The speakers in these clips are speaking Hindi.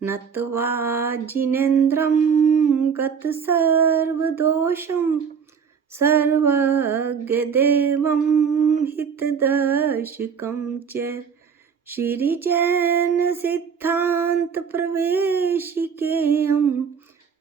नत्वा जिनेन्द्रं गतसर्वदोषं सर्वज्ञदेवं हितदर्शकं च श्रीजैनसिद्धान्तप्रवेशिकेयं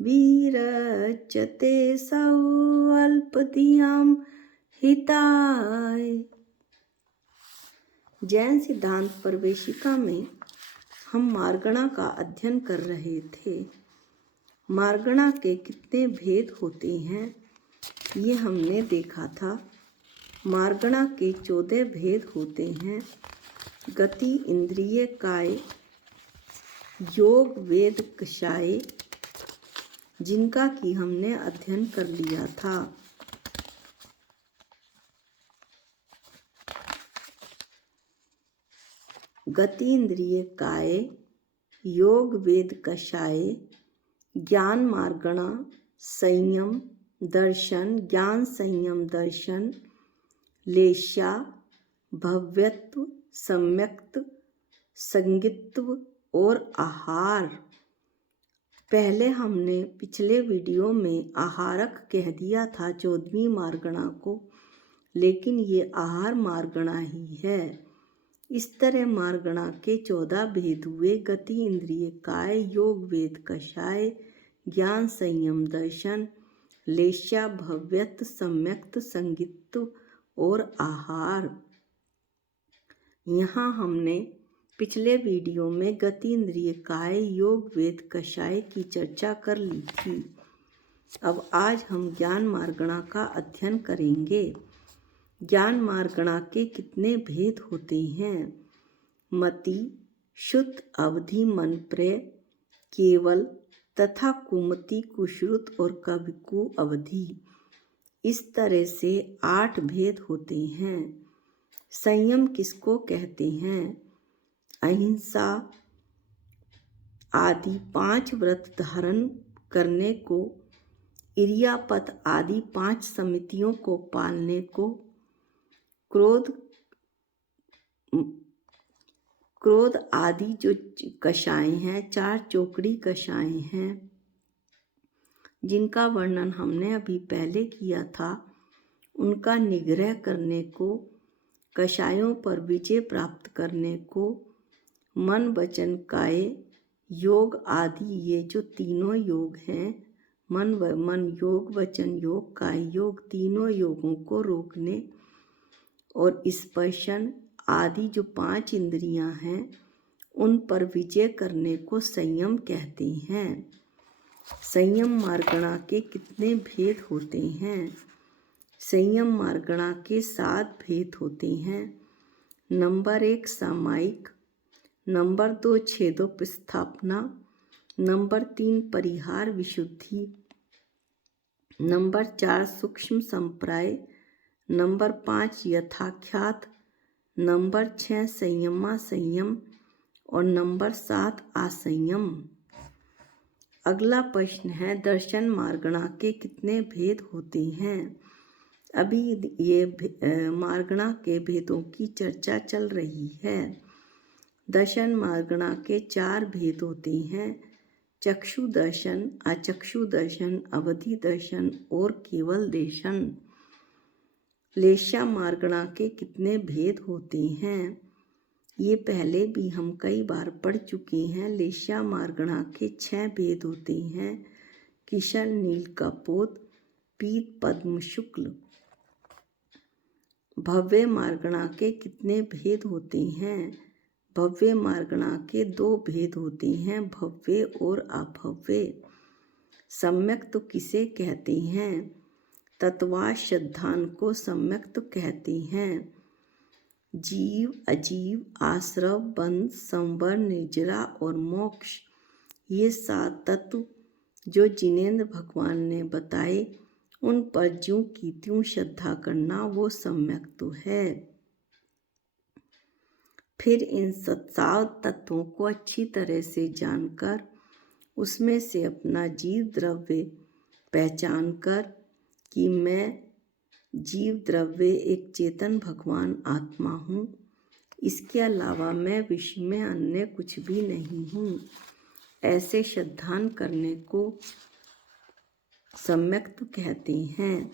विरचते स्वल्पधियां हिताय। जैन सिद्धांत प्रवेशिका में हम मार्गणा का अध्ययन कर रहे थे। मार्गणा के कितने भेद होते हैं ये हमने देखा था। मार्गणा के 14 भेद होते हैं। गति, इंद्रिय, काय, योग, वेद, कषाय, जिनका कि हमने अध्ययन कर लिया था। गति, इंद्रिय, काय, योग, वेद, कषाय, ज्ञान मार्गणा, संयम दर्शन, ज्ञान संयम दर्शन, लेशा, भव्यत्व, सम्यक्त, संगित्व और आहार। पहले हमने पिछले वीडियो में आहारक कह दिया था 14वीं मार्गणा को, लेकिन ये आहार मार्गणा ही है। इस तरह मार्गणा के 14 भेद हुए। गति, इंद्रिय, काय, योग, वेद, कषाय, ज्ञान संयम दर्शन, लेशा, भव्यत्व, सम्यक्त, संगित्व और आहार। यहाँ हमने पिछले वीडियो में गति, इंद्रिय, काय, योग, वेद, कषाय की चर्चा कर ली थी। अब आज हम ज्ञान मार्गणा का अध्ययन करेंगे। ज्ञान मार्गणा के कितने भेद होते हैं? मति, शुद्ध, अवधि, मनप्रिय, केवल तथा कुमति, कुश्रुत और कविकु अवधि। इस तरह से 8 भेद होते हैं। संयम किसको कहते हैं? अहिंसा आदि 5 व्रत धारण करने को, इरियापत आदि 5 समितियों को पालने को, क्रोध आदि जो कषाय हैं, 4 चौकड़ी कषाय हैं, जिनका वर्णन हमने अभी पहले किया था, उनका निग्रह करने को, कषायों पर विजय प्राप्त करने को, मन वचन काय योग आदि, ये जो तीनों योग हैं, मन योग, वचन योग, काय योग, तीनों योगों को रोकने और स्पर्शन आदि जो 5 इंद्रियां हैं उन पर विजय करने को संयम कहते हैं। संयम मार्गणा के कितने भेद होते हैं? संयम मार्गणा के 7 भेद होते हैं। नंबर 1 सामायिक, नंबर 2 छेदोपस्थापना, नंबर 3 परिहार विशुद्धि, नंबर 4 सूक्ष्म संप्राय, नंबर 5 यथाख्यात, नंबर 6 संयमा संयम और नंबर 7 असंयम। अगला प्रश्न है दर्शन मार्गणा के कितने भेद होते हैं? अभी ये मार्गणा के भेदों की चर्चा चल रही है। दर्शन मार्गणा के 4 भेद होते हैं। चक्षु दर्शन, अचक्षु दर्शन, अवधि दर्शन और केवल दर्शन। लेशा मार्गणा के कितने भेद होते हैं? ये पहले भी हम कई बार पढ़ चुके हैं। लेशा मार्गणा के 6 भेद होते हैं। किशन, नील कपोत, पीत, पद्म, शुक्ल। भव्य मार्गणा के कितने भेद होते हैं? भव्य मार्गणा के 2 भेद होते हैं, भव्य और अभव्य। सम्यक तो किसे कहते हैं? तत्वास सिद्धांत को सम्यक तो कहते हैं। जीव, अजीव, आश्रव, बंध, संवर, निर्जरा और मोक्ष, ये 7 तत्व जो जिनेंद्र भगवान ने बताए, उन पर ज्यों की त्यों श्रद्धा करना वो सम्यक तो है। फिर इन 7 तत्वों को अच्छी तरह से जानकर उसमें से अपना जीव द्रव्य पहचान कर कि मैं जीव द्रव्य एक चेतन भगवान आत्मा हूँ, इसके अलावा मैं विश्व में अन्य कुछ भी नहीं हूँ। ऐसे श्रद्धान करने को सम्यक्त कहते हैं।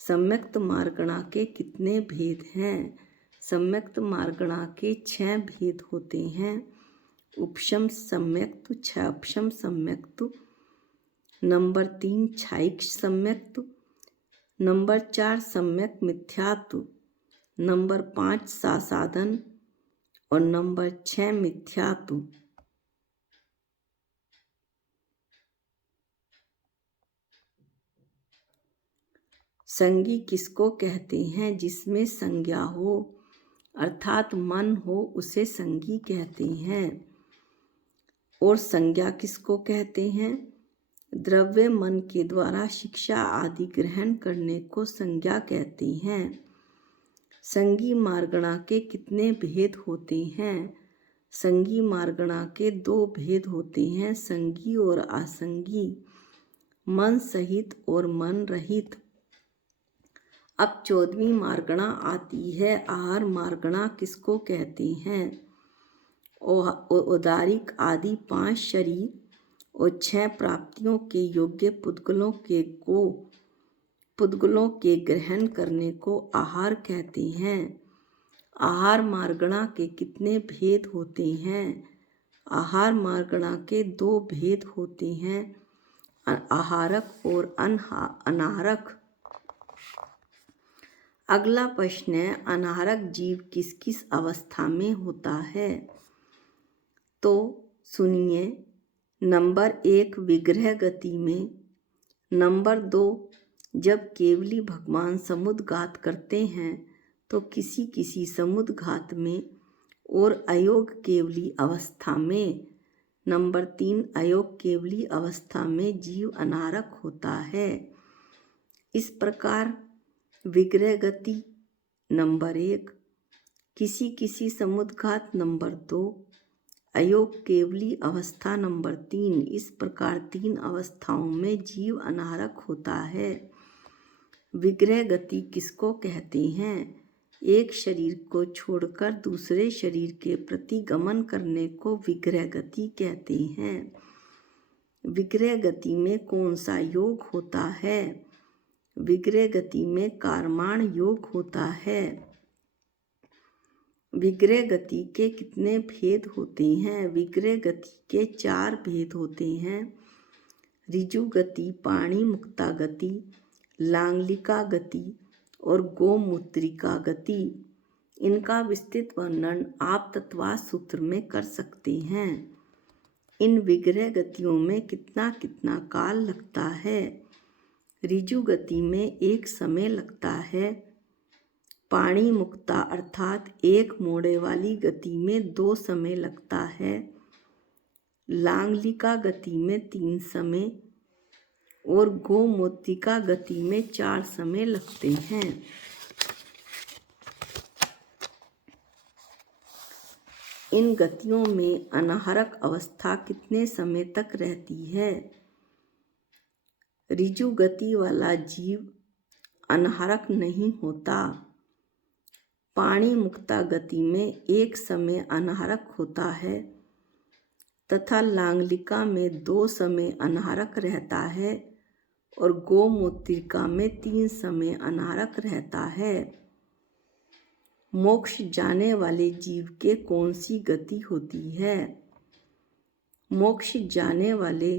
सम्यक्त मार्गणा के कितने भेद हैं? सम्यक्त मार्गणा के 6 भेद होते हैं। उपशम सम्यक्त, क्षयपशम सम्यक्त, नंबर 3 क्षायिक सम्यक्त, नंबर 4 सम्यक मिथ्यात्व, नंबर 5 सासाधन और नंबर 6 मिथ्यात्व। संगी किसको कहते हैं? जिसमें संज्ञा हो अर्थात मन हो उसे संगी कहते हैं। और संज्ञा किसको कहते हैं? द्रव्य मन के द्वारा शिक्षा आदि ग्रहण करने को संज्ञा कहते हैं। संगी मार्गणा के कितने भेद होते हैं? संगी मार्गणा के 2 भेद होते हैं, संगी और असंगी, मन सहित और मन रहित। अब 14वीं मार्गणा आती है। आहार मार्गणा किसको कहते हैं? औदारिक आदि 5 शरीर और 6 प्राप्तियों के योग्य पुद्गलों के ग्रहण करने को आहार कहते हैं। आहार मार्गणा के कितने भेद होते हैं? आहार मार्गणा के 2 भेद होते हैं, आहारक और अनाहारक। अगला प्रश्न है, अनाहारक जीव किस किस अवस्था में होता है? तो सुनिए, नंबर 1 विग्रह गति में, नंबर 2 जब केवली भगवान समुद्घात करते हैं तो किसी किसी समुद्घात में, और अयोग केवली अवस्था में, नंबर 3 अयोग केवली अवस्था में जीव अनाहारक होता है। इस प्रकार विग्रह गति नंबर 1, किसी किसी समुद्घात नंबर 2, अयोग केवली अवस्था नंबर 3। इस प्रकार 3 अवस्थाओं में जीव अनाहारक होता है। विग्रह गति किसको कहते हैं? एक शरीर को छोड़कर दूसरे शरीर के प्रति गमन करने को विग्रह गति कहते हैं। विग्रह गति में कौन सा योग होता है? विग्रह गति में कारमाण योग होता है। विग्रह गति के कितने भेद होते हैं? विग्रह गति के 4 भेद होते हैं, ऋजु गति, पाणी मुक्ता गति, लांगलिका गति और गोमूत्रिका गति। इनका विस्तृत वर्णन आप तत्वाद सूत्र में कर सकते हैं। इन विग्रह गतियों में कितना कितना काल लगता है? ऋजु गति में 1 समय लगता है, पाणी मुक्ता अर्थात 1 मोड़े वाली गति में 2 समय लगता है, लांगलिका गति में 3 समय और गोमूत्रिका गति में 4 समय लगते हैं। इन गतियों में अनाहारक अवस्था कितने समय तक रहती है? ऋजु गति वाला जीव अनाहारक नहीं होता। पाणी मुक्ता गति में 1 समय अनाहारक होता है तथा लांगलिका में 2 समय अनाहारक रहता है और गोमूत्रिका में 3 समय अनाहारक रहता है। मोक्ष जाने वाले जीव के कौन सी गति होती है? मोक्ष जाने वाले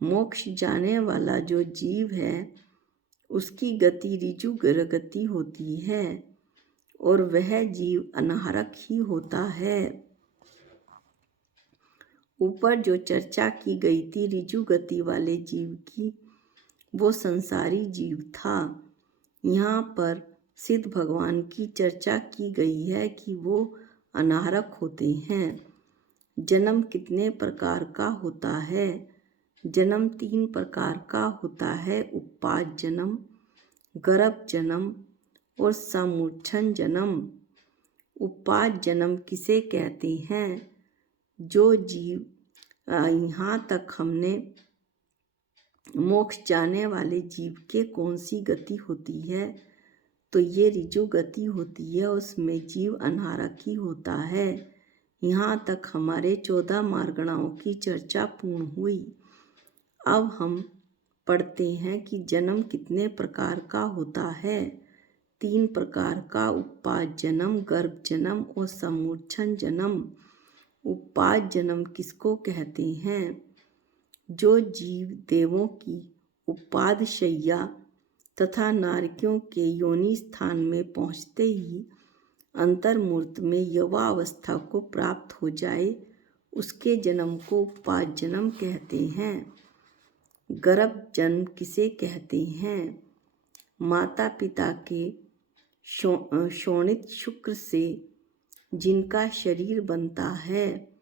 मोक्ष जाने वाला जो जीव है उसकी गति ऋजु गति होती है और वह जीव अनाहारक ही होता है। ऊपर जो चर्चा की गई थी ऋजु गति वाले जीव की, वो संसारी जीव था। यहाँ पर सिद्ध भगवान की चर्चा की गई है कि वो अनाहारक होते हैं। जन्म कितने प्रकार का होता है? जन्म 3 प्रकार का होता है, उत्पाद जन्म, गर्भ जन्म और समूर्छन जन्म। उत्पाद जन्म किसे कहते हैं? जो जीव यहाँ तक हमने मोक्ष जाने वाले जीव के कौन सी गति होती है, तो ये ऋजु गति होती है, उसमें जीव अनारक ही होता है। यहाँ तक हमारे 14 मार्गणाओं की चर्चा पूर्ण हुई। अब हम पढ़ते हैं कि जन्म कितने प्रकार का होता है। 3 प्रकार का, उत्पाद जन्म, गर्भ जन्म और समूर्छन जन्म। उत्पाद जन्म किसको कहते हैं? जो जीव देवों की उत्पाद शैया तथा नारकियों के योनि स्थान में पहुँचते ही अंतर्मूर्त में युवावस्था को प्राप्त हो जाए, उसके जन्म को उत्पाद जन्म कहते हैं। गर्भ जन्म किसे कहते हैं? माता पिता के शोणित शुक्र से जिनका शरीर बनता है,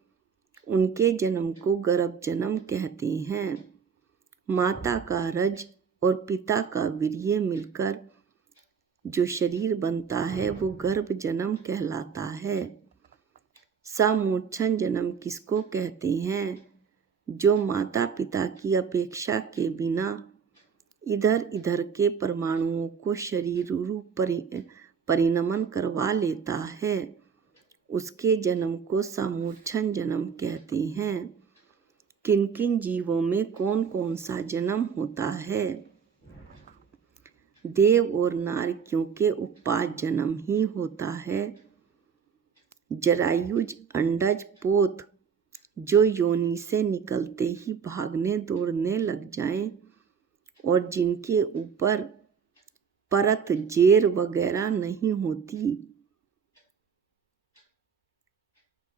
उनके जन्म को गर्भ जन्म कहते हैं। माता का रज और पिता का वीर्य मिलकर जो शरीर बनता है, वो गर्भ जन्म कहलाता है। समूर्छन जन्म किसको कहते हैं? जो माता पिता की अपेक्षा के बिना इधर इधर के परमाणुओं को शरीर रूप परिणमन करवा लेता है, उसके जन्म को समूर्छन जन्म कहते हैं। किन किन जीवों में कौन कौन सा जन्म होता है? देव और नारकियों के उत्पाद जन्म ही होता है। जरायुज, अंडज, पोत जो योनि से निकलते ही भागने दौड़ने लग जाएं और जिनके ऊपर परत जेर वगैरह नहीं होती,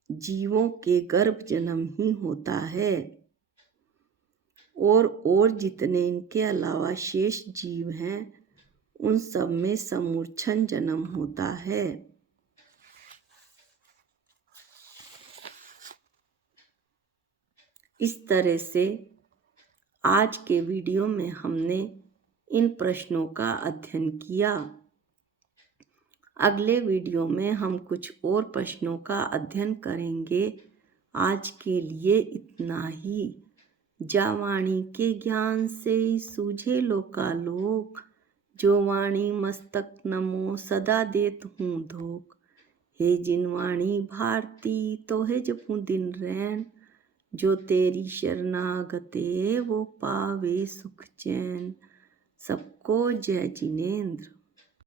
जीवों के गर्भ जन्म ही होता है। और जितने इनके अलावा शेष जीव हैं, उन सब में समूर्छन जन्म होता है। इस तरह से आज के वीडियो में हमने इन प्रश्नों का अध्ययन किया। अगले वीडियो में हम कुछ और प्रश्नों का अध्ययन करेंगे। आज के लिए इतना ही। जा वाणी के ज्ञान से सूझे लोकालोक, जो वाणी मस्तक नमो सदा देत हूँ धोख। हे जिन वाणी भारती तो है जपू दिन रैन, जो तेरी शरणागते वो पावे सुख चैन। सबको जय जिनेंद्र।